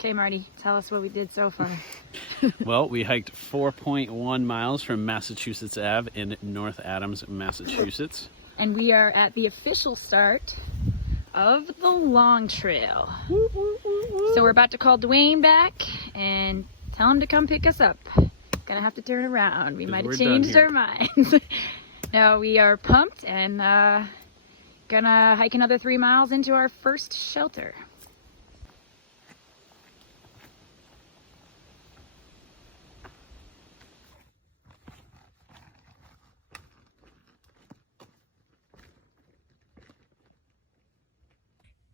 Okay, Marty, tell us what we did so far. Well, we hiked 4.1 miles from Massachusetts Ave in North Adams, Massachusetts. And we are at the official start of the long trail. So we're about to call Dwayne back and tell him to come pick us up. Gonna have to turn around. We might have changed our minds. No, we are pumped and gonna hike another 3 miles into our first shelter.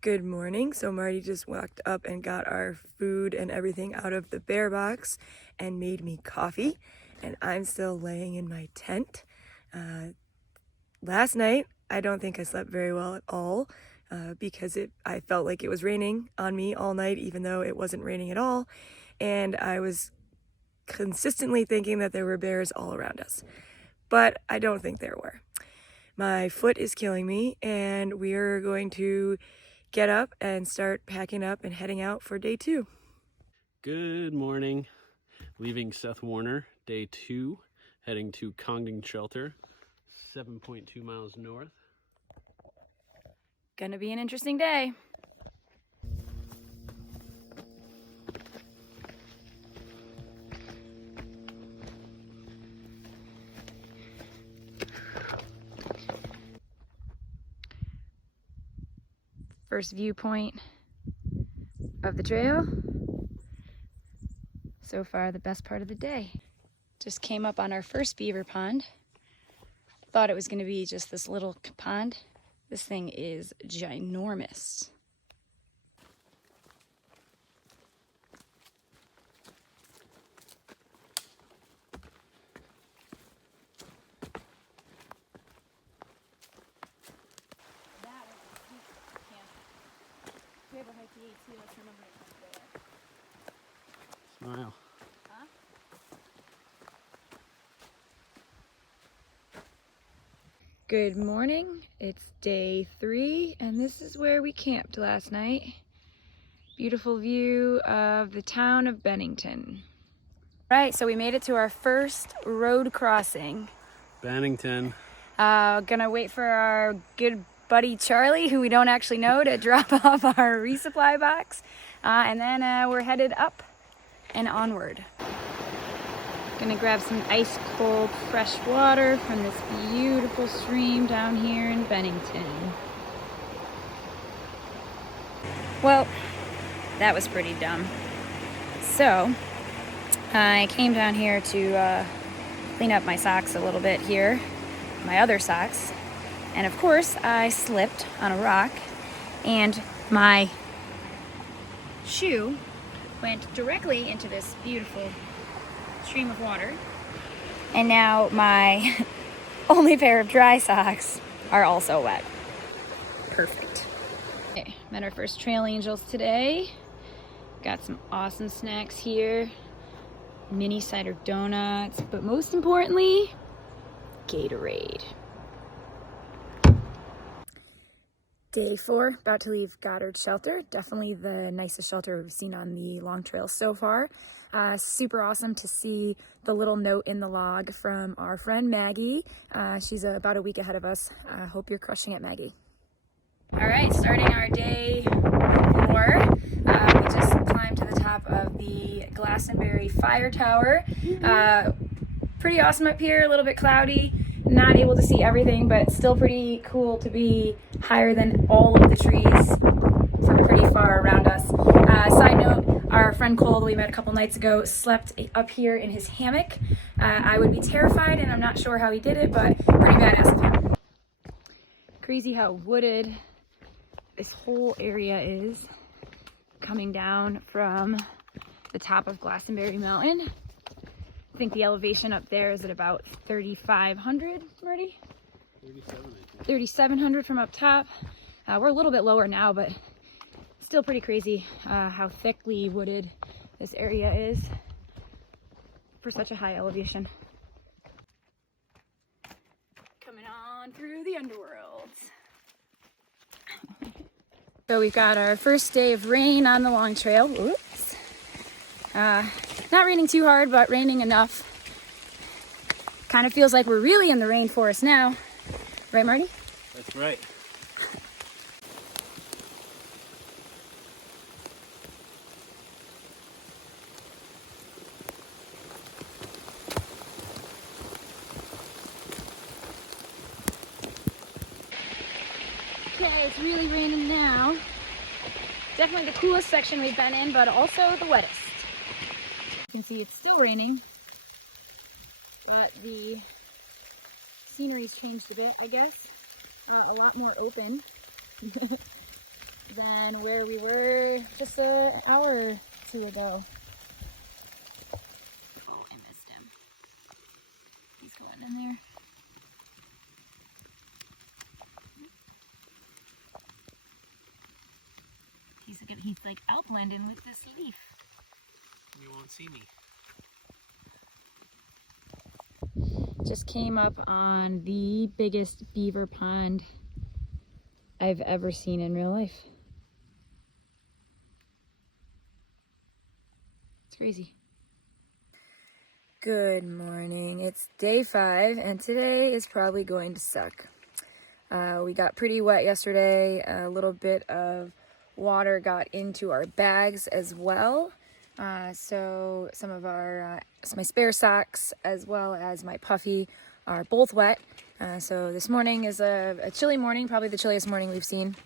Good morning. So Marty just walked up and got our food and everything out of the bear box and made me coffee. And I'm still laying in my tent. Last night, I don't think I slept very well at all because I felt like it was raining on me all night, even though it wasn't raining at all. And I was consistently thinking that there were bears all around us. But I don't think there were. My foot is killing me, and we are going to get up and start packing up and heading out for day 2. Good morning. Leaving Seth Warner, day 2, heading to Congdon Shelter, 7.2 miles north. Gonna be an interesting day. First viewpoint of the trail. So far, the best part of the day. Just came up on our first beaver pond. Thought it was going to be just this little pond. This thing is ginormous. Smile. Huh? Good morning. It's day 3 and this is where we camped last night. Beautiful view of the town of Bennington. Right, so we made it to our first road crossing. Bennington. Gonna wait for our good buddy Charlie, who we don't actually know, to drop off our resupply box. And then we're headed up and onward. Gonna grab some ice cold fresh water from this beautiful stream down here in Bennington. Well, that was pretty dumb. So, I came down here to clean up my socks a little bit here, my other socks. And of course, I slipped on a rock and my shoe went directly into this beautiful stream of water. And now my only pair of dry socks are also wet. Perfect. Okay, met our first trail angels today. Got some awesome snacks here. Mini cider donuts, but most importantly, Gatorade. Day 4, about to leave Goddard Shelter. Definitely the nicest shelter we've seen on the long trail so far. Super awesome to see the little note in the log from our friend Maggie. She's about a week ahead of us. Hope you're crushing it, Maggie. All right, starting our day 4. We just climbed to the top of the Glastonbury fire tower. Pretty awesome up here, a little bit cloudy. Not able to see everything, but still pretty cool to be higher than all of the trees from pretty far around us. Side note, our friend Cole that we met a couple nights ago slept up here in his hammock. I would be terrified, and I'm not sure how he did it, but pretty badass of him. Crazy how wooded this whole area is, coming down from the top of Glastonbury Mountain. I think the elevation up there is at about 3,500, Marty? 3,700 from up top. We're a little bit lower now, but still pretty crazy how thickly wooded this area is for such a high elevation. Coming on through the underworld. So we've got our first day of rain on the long trail. Oops. Not raining too hard, but raining enough. Kind of feels like we're really in the rainforest now. Right, Marty? That's right. Okay, it's really raining now. Definitely the coolest section we've been in, but also the wettest. You can see it's still raining, but the scenery's changed a bit, I guess. A lot more open than where we were just an hour or two ago. Oh, I missed him. He's going in there. He's like outblending with this leaf. You won't see me. Just came up on the biggest beaver pond I've ever seen in real life. It's crazy. Good morning. It's day 5 and today is probably going to suck. We got pretty wet yesterday. A little bit of water got into our bags as well. So some of my spare socks as well as my puffy are both wet. So this morning is a chilly morning, probably the chilliest morning we've seen.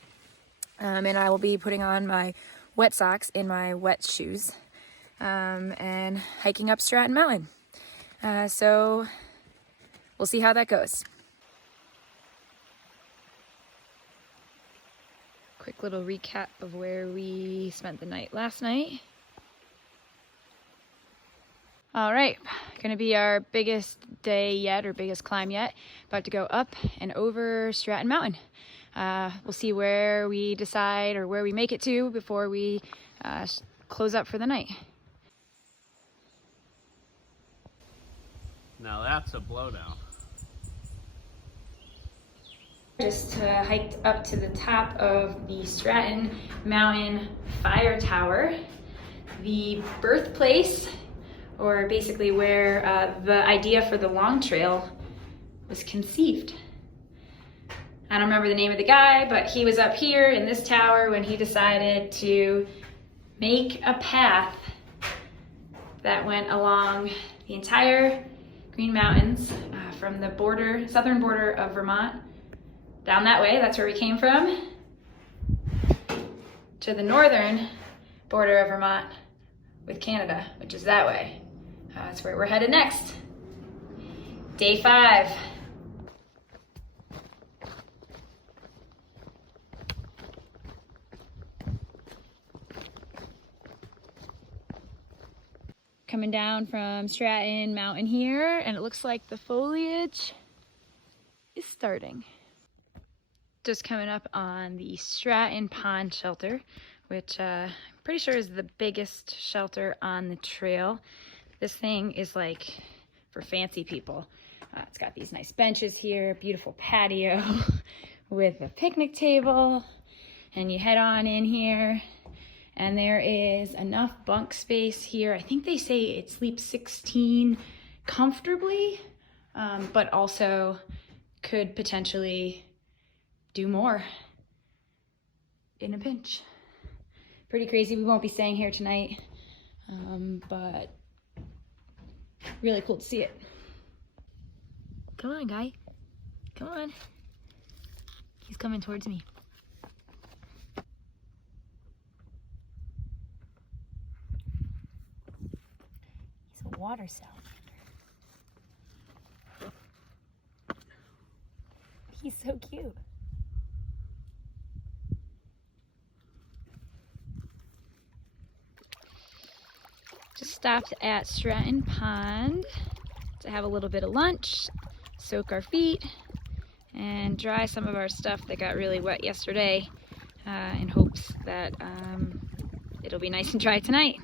And I will be putting on my wet socks in my wet shoes and hiking up Stratton Mountain. So we'll see how that goes. Quick little recap of where we spent the night last night. All right, gonna be our biggest day yet, or biggest climb yet. About to go up and over Stratton Mountain. We'll see where we decide or where we make it to before we close up for the night. Now that's a blowdown. Just hiked up to the top of the Stratton Mountain Fire Tower, the birthplace, or basically where the idea for the long trail was conceived. I don't remember the name of the guy, but he was up here in this tower when he decided to make a path that went along the entire Green Mountains from the southern border of Vermont down that way, that's where we came from, to the northern border of Vermont with Canada, which is that way. That's where we're headed next. Day 5. Coming down from Stratton Mountain here, and it looks like the foliage is starting. Just coming up on the Stratton Pond Shelter, which I'm pretty sure is the biggest shelter on the trail. This thing is like for fancy people. It's got these nice benches here, beautiful patio with a picnic table, and you head on in here and there is enough bunk space here. I think they say it sleeps 16 comfortably, but also could potentially do more in a pinch. Pretty crazy. We won't be staying here tonight, but really cool to see it. Come on, guy. Come on. He's coming towards me. He's a water salamander. He's so cute. Just stopped at Stratton Pond to have a little bit of lunch, soak our feet, and dry some of our stuff that got really wet yesterday in hopes that it'll be nice and dry tonight.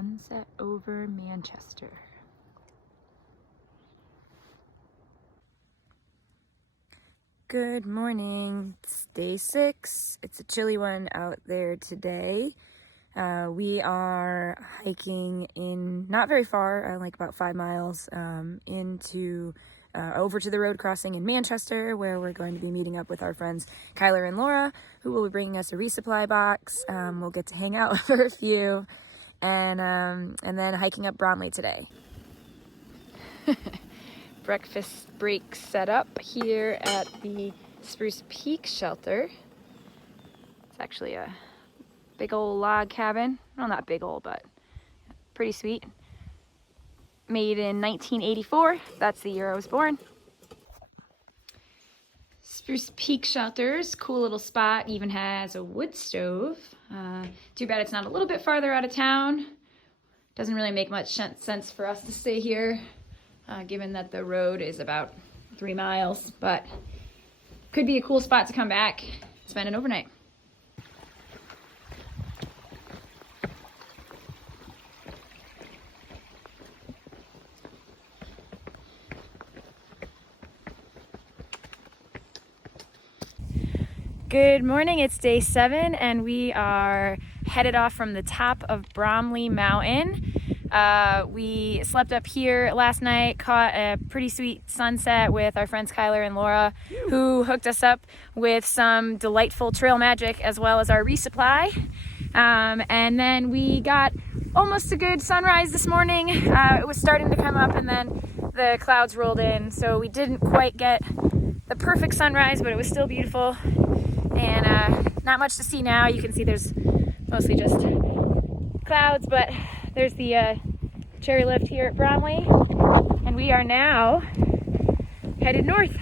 sunset over Manchester. Good morning. It's day 6. It's a chilly one out there today. We are hiking in not very far, like about 5 miles, into over to the road crossing in Manchester, where we're going to be meeting up with our friends Kyler and Laura, who will be bringing us a resupply box. We'll get to hang out for a few, and then hiking up Bromley today. Breakfast break set up here at the Spruce Peak shelter. It's actually a big old log cabin. Well, not big old, but pretty sweet. Made in 1984. That's the year I was born. Spruce Peak shelters, cool little spot, even has a wood stove. Too bad it's not a little bit farther out of town. Doesn't really make much sense for us to stay here, given that the road is about 3 miles, but could be a cool spot to come back, spend an overnight. Good morning, it's day 7 and we are headed off from the top of Bromley Mountain. We slept up here last night, caught a pretty sweet sunset with our friends Kyler and Laura, who hooked us up with some delightful trail magic as well as our resupply. And then we got almost a good sunrise this morning. It was starting to come up and then the clouds rolled in, so we didn't quite get the perfect sunrise, but it was still beautiful. And not much to see now. You can see there's mostly just clouds, but there's the chairlift here at Bromley, and we are now headed north.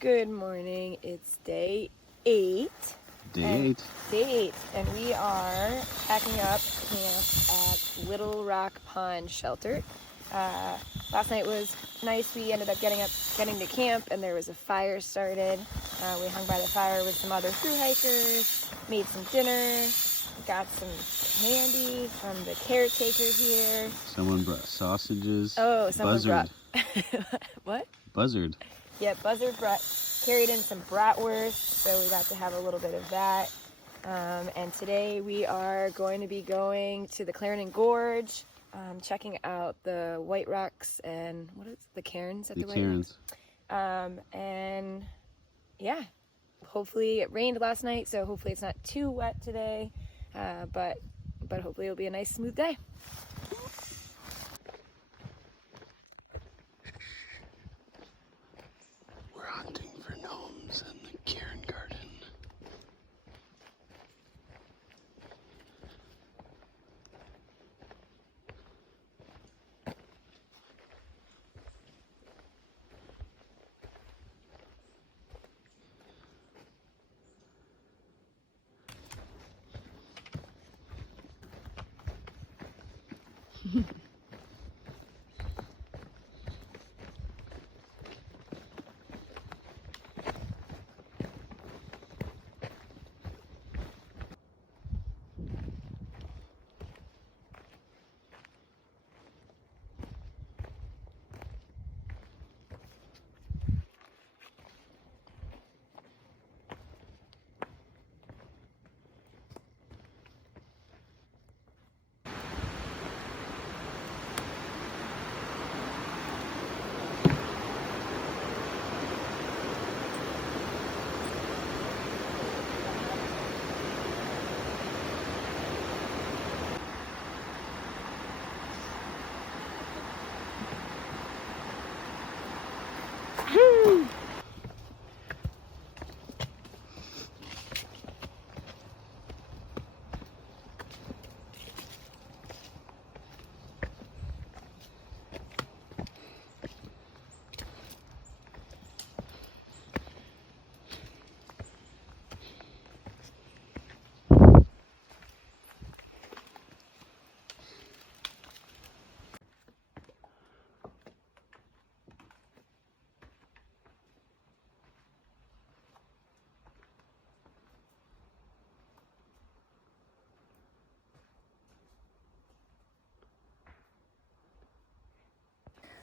Good morning, it's day 8. Day 8. And we are packing up camp at Little Rock Pond Shelter. Last night was nice. We ended up getting to camp, and there was a fire started. We hung by the fire with some other through hikers, made some dinner, got some candy from the caretaker here. Someone brought sausages. Oh, someone Buzzard. brought what? Buzzard. Yeah, Buzzard carried in some bratwurst, so we got to have a little bit of that. And today we are going to be going to the Clarendon Gorge, checking out the White Rocks and what is the cairns at the White Rocks. And yeah, hopefully it rained last night, so hopefully it's not too wet today. But hopefully it'll be a nice smooth day. We're hunting for gnomes in the cairn garden.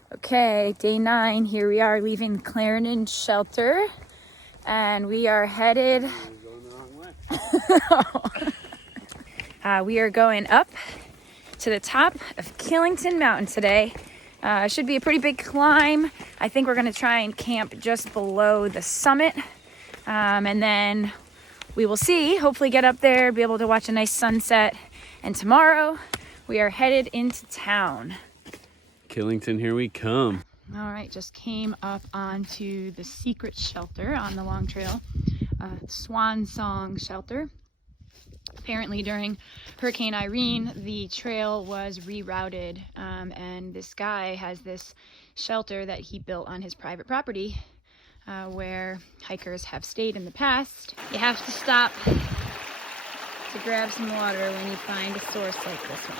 Okay, day 9. Here we are leaving the Clarendon shelter, and we are headed. We are going up to the top of Killington Mountain today. It should be a pretty big climb. I think we're going to try and camp just below the summit, and then we will see. Hopefully, get up there, be able to watch a nice sunset. And tomorrow, we are headed into town. Killington, here we come. All right, just came up onto the secret shelter on the long trail, Swan Song Shelter. Apparently during Hurricane Irene, the trail was rerouted, and this guy has this shelter that he built on his private property where hikers have stayed in the past. You have to stop to grab some water when you find a source like this one.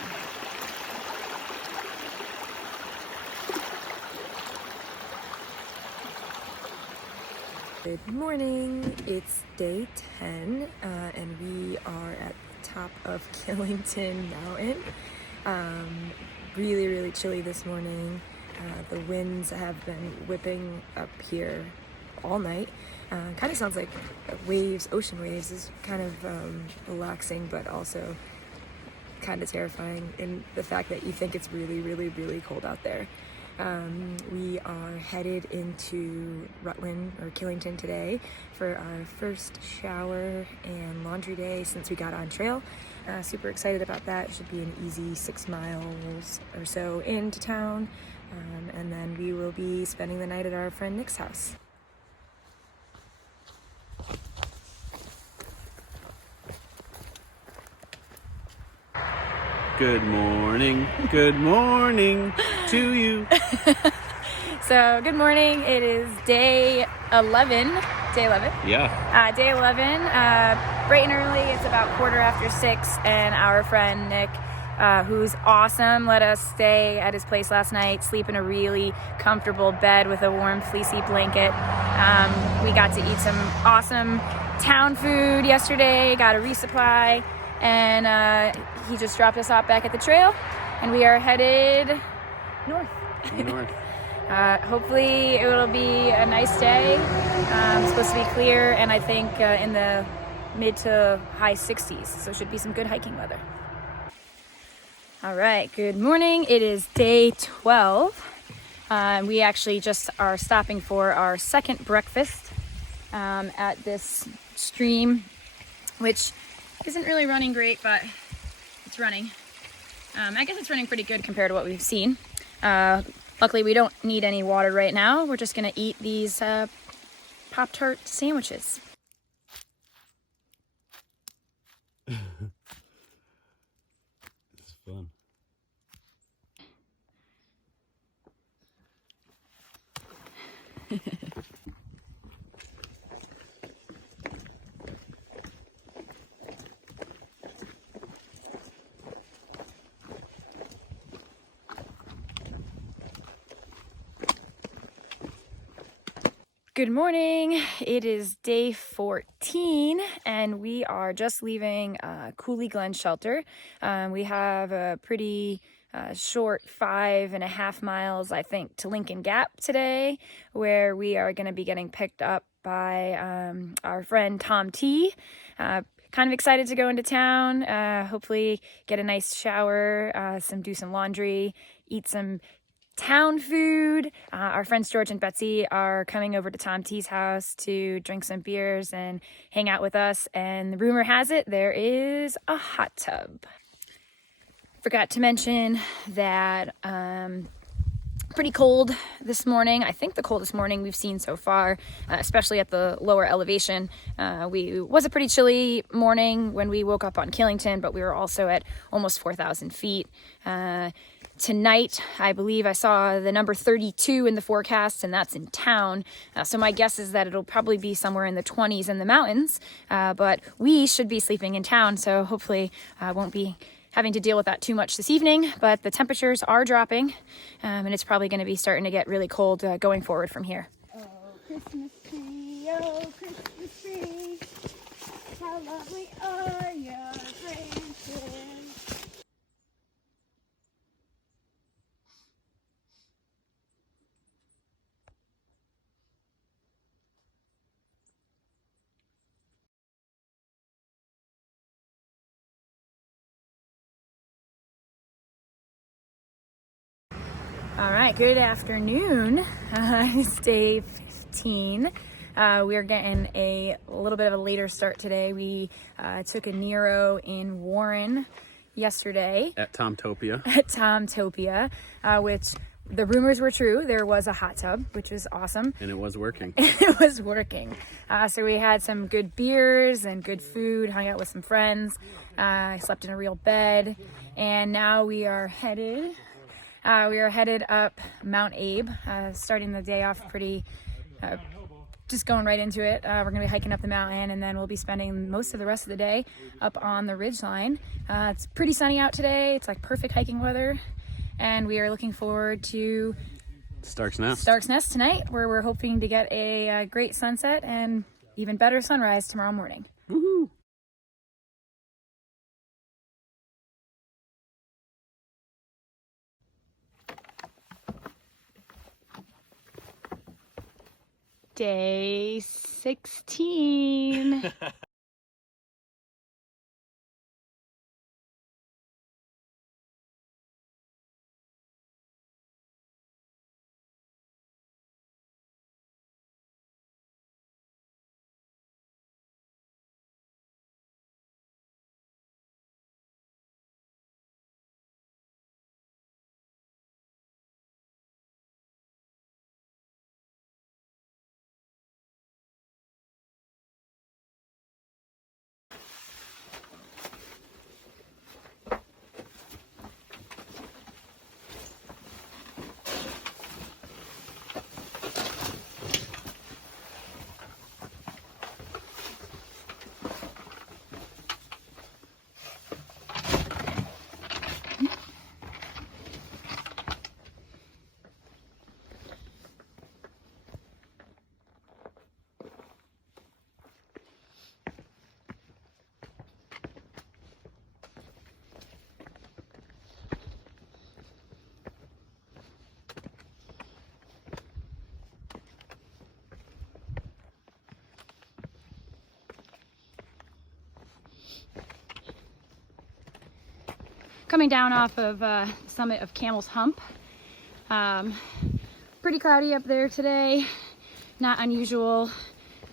Good morning, it's day 10 and we are at the top of Killington Mountain. Really chilly this morning. The winds have been whipping up here all night. Kind of sounds like waves, ocean waves. Is kind of relaxing, but also kind of terrifying in the fact that you think it's really cold out there. We are headed into Rutland or Killington today for our first shower and laundry day since we got on trail. Super excited about that. It should be an easy 6 miles or so into town, and then we will be spending the night at our friend Nick's house. Good morning to you. So good morning. It is day 11. Day 11. Yeah. Day 11. Bright and early. It's about 6:15, and our friend Nick, who's awesome, let us stay at his place last night, sleep in a really comfortable bed with a warm fleecy blanket. We got to eat some awesome town food yesterday. Got a resupply, and he just dropped us off back at the trail, and we are headed north. Hopefully it will be a nice day. It's supposed to be clear, and I think in the mid to high 60s, so it should be some good hiking weather. All right, good morning. It is day 12. We actually just are stopping for our second breakfast at this stream, which isn't really running great, but it's running. I guess it's running pretty good compared to what we've seen. Luckily, we don't need any water right now. We're just gonna eat these Pop-Tart sandwiches. It's fun. Good morning. It is day 14, and we are just leaving Cooley Glen Shelter. We have a pretty short 5.5 miles, I think, to Lincoln Gap today, where we are going to be getting picked up by our friend Tom T. Kind of excited to go into town, hopefully get a nice shower, do some laundry, eat some town food. Our friends George and Betsy are coming over to Tom T's house to drink some beers and hang out with us. And the rumor has it there is a hot tub. Forgot to mention that pretty cold this morning. I think the coldest morning we've seen so far, especially at the lower elevation. It was a pretty chilly morning when we woke up on Killington, but we were also at almost 4,000 feet. Tonight, I believe I saw the number 32 in the forecast, and that's in town. So my guess is that it'll probably be somewhere in the 20s in the mountains, but we should be sleeping in town, so hopefully I won't be having to deal with that too much this evening. But the temperatures are dropping, and it's probably going to be starting to get really cold going forward from here. Oh, Christmas tree, how lovely are your branches. All right, good afternoon. It's day 15. We are getting a little bit of a later start today. We took a Nero in Warren yesterday At Tomtopia. at Tomtopia, which the rumors were true. There was a hot tub, which was awesome. And it was working. It was working. So we had some good beers and good food, hung out with some friends, slept in a real bed, and now we are headed up Mount Abe, starting the day off pretty, just going right into it. We're going to be hiking up the mountain, and then we'll be spending most of the rest of the day up on the ridgeline. It's pretty sunny out today. It's like perfect hiking weather, and we are looking forward to Stark's Nest. Stark's Nest tonight, where we're hoping to get a great sunset and even better sunrise tomorrow morning. Woohoo! Day 16. Coming down off of the summit of Camel's Hump. Pretty cloudy up there today, not unusual,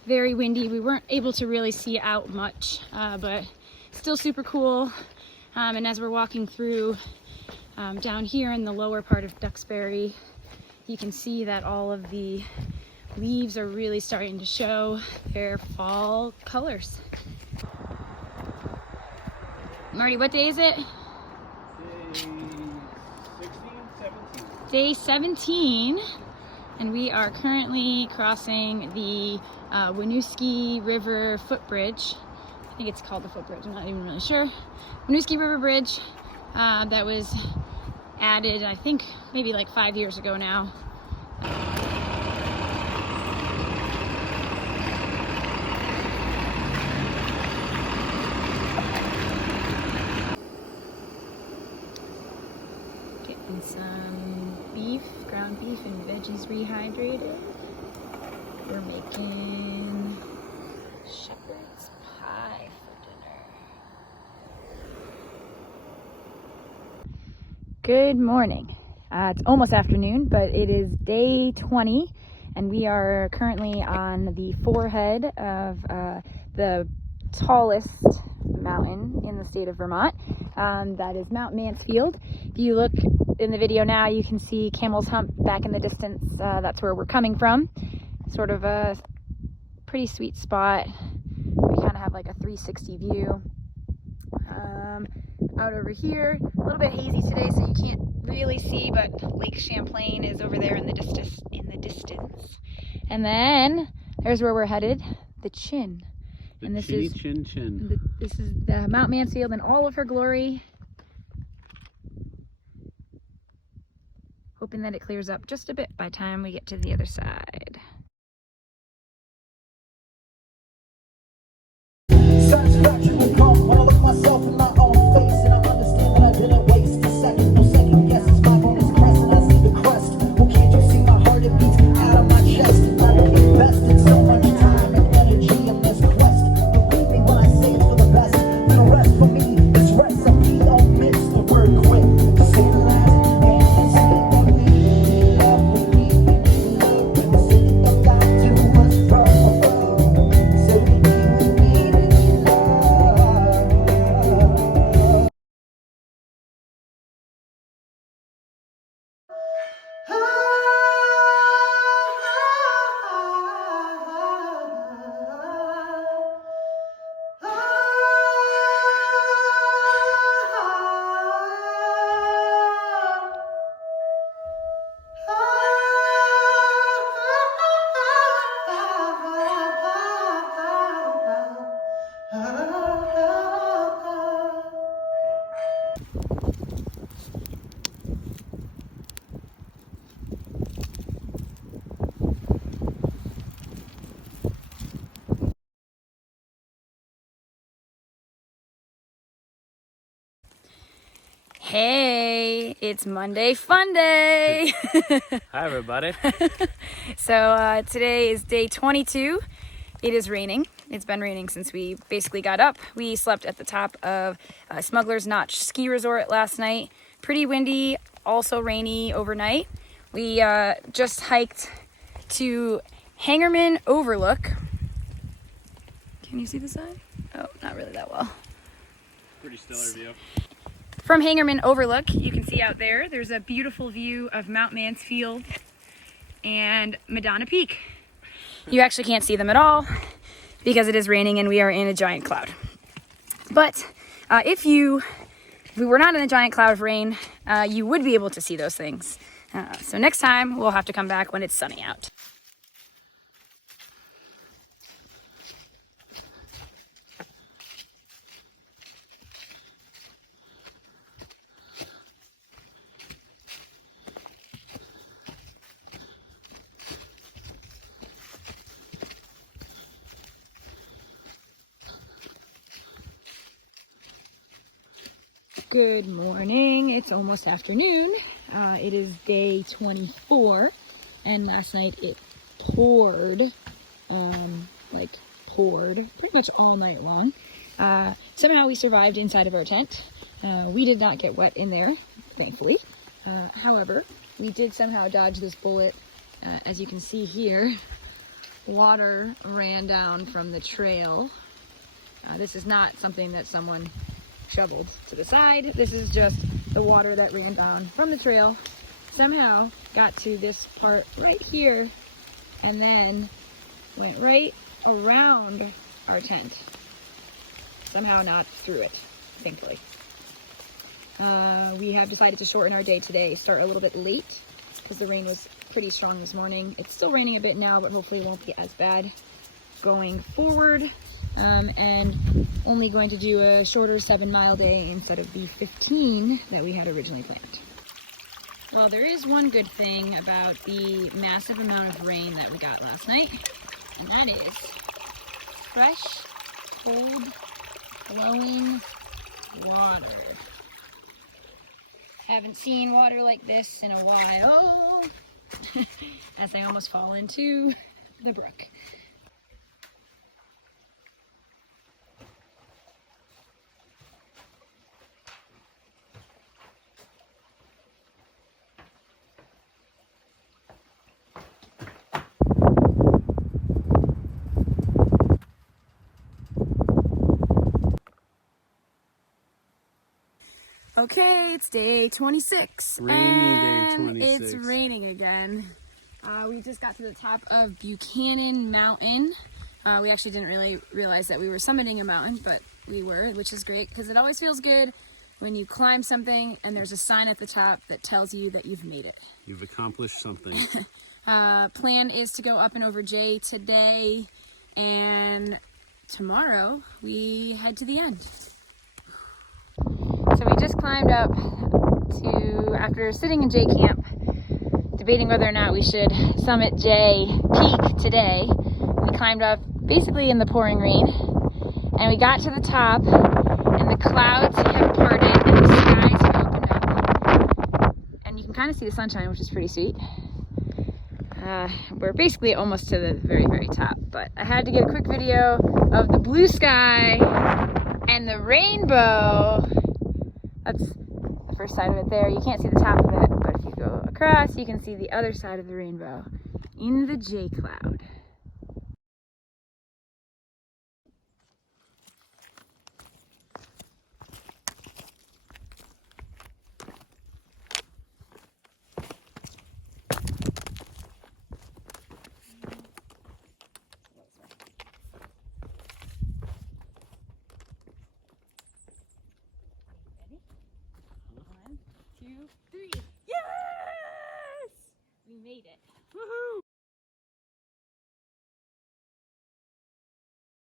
very windy. We weren't able to really see out much, but still super cool. And as we're walking through down here in the lower part of Duxbury, you can see that all of the leaves are really starting to show their fall colors. Marty, what day is it? Day 17, and we are currently crossing the Winooski River footbridge. I think it's called the footbridge, I'm not even really sure. Winooski River Bridge that was added, I think, maybe like 5 years ago now. Getting some beef, ground beef and veggies rehydrated. We're making shepherd's pie for dinner. Good morning. It's almost afternoon, but it is day 20, and we are currently on the forehead of the tallest mountain in the state of Vermont. That is Mount Mansfield. If you look in the video now, you can see Camel's Hump back in the distance. That's where we're coming from. Sort of a pretty sweet spot. We kind of have like a 360 view. Out over here, a little bit hazy today, so you can't really see, but Lake Champlain is over there in the distance. And then there's where we're headed, the Chin. And this is Chin. This is the Mount Mansfield in all of her glory. Hoping that it clears up just a bit by the time we get to the other side. Satisfaction will come, all of myself in my own face, and I understand that I didn't waste a second. No second guesses, my bonus crest, and I see the crest. Well, can't you see my heart? It beats out of my chest. I've invested so much time and energy in this quest. Believe me when I say it's for the best. And the rest for me is recipe. Don't miss the word quit. Say the last and say it. Hey, it's Monday Fun Day. Hi, everybody. So today is day 22. It is raining. It's been raining since we basically got up. We slept at the top of Smugglers Notch ski resort last night. Pretty windy, also rainy overnight. We just hiked to Hangerman Overlook. Can you see the sign? Oh, not really that well. Pretty stellar view. From Hangerman Overlook, you can see out there, there's a beautiful view of Mount Mansfield and Madonna Peak. You actually can't see them at all because it is raining and we are in a giant cloud. But if we were not in a giant cloud of rain, you would be able to see those things. So next time, we'll have to come back when it's sunny out. Good morning. It's almost afternoon. It is day 24, and last night it poured, poured pretty much all night long. Somehow we survived inside of our tent. We did not get wet in there, thankfully. However, we did somehow dodge this bullet. As you can see here, water ran down from the trail. This is not something that someone shoveled to the side. This is just the water that ran down from the trail, somehow got to this part right here, and then went right around our tent. Somehow not through it, thankfully. We have decided to shorten our day today, start a little bit late, because the rain was pretty strong this morning. It's still raining a bit now, but hopefully it won't be as bad going forward. And only going to do a shorter 7-mile day instead of the 15 that we had originally planned. Well, there is one good thing about the massive amount of rain that we got last night, and that is fresh, cold, flowing water. Haven't seen water like this in a while, as I almost fall into the brook. Okay, it's day 26. Rainy day and 26. It's raining again. We just got to the top of Buchanan Mountain. We actually didn't really realize that we were summiting a mountain, but we were, which is great because it always feels good when you climb something and there's a sign at the top that tells you that you've made it. You've accomplished something. Plan is to go up and over J today, and tomorrow we head to the end. So we just climbed up to, after sitting in J camp, debating whether or not we should summit J peak today. We climbed up basically in the pouring rain, and we got to the top, and the clouds have parted and the skies have opened up, and you can kind of see the sunshine, which is pretty sweet. We're basically almost to the very, very top, but I had to get a quick video of the blue sky and the rainbow. That's the first side of it there. You can't see the top of it, but if you go across, you can see the other side of the rainbow in the J cloud. Ready? 1, 2, 3. Yes! We made it. Woohoo!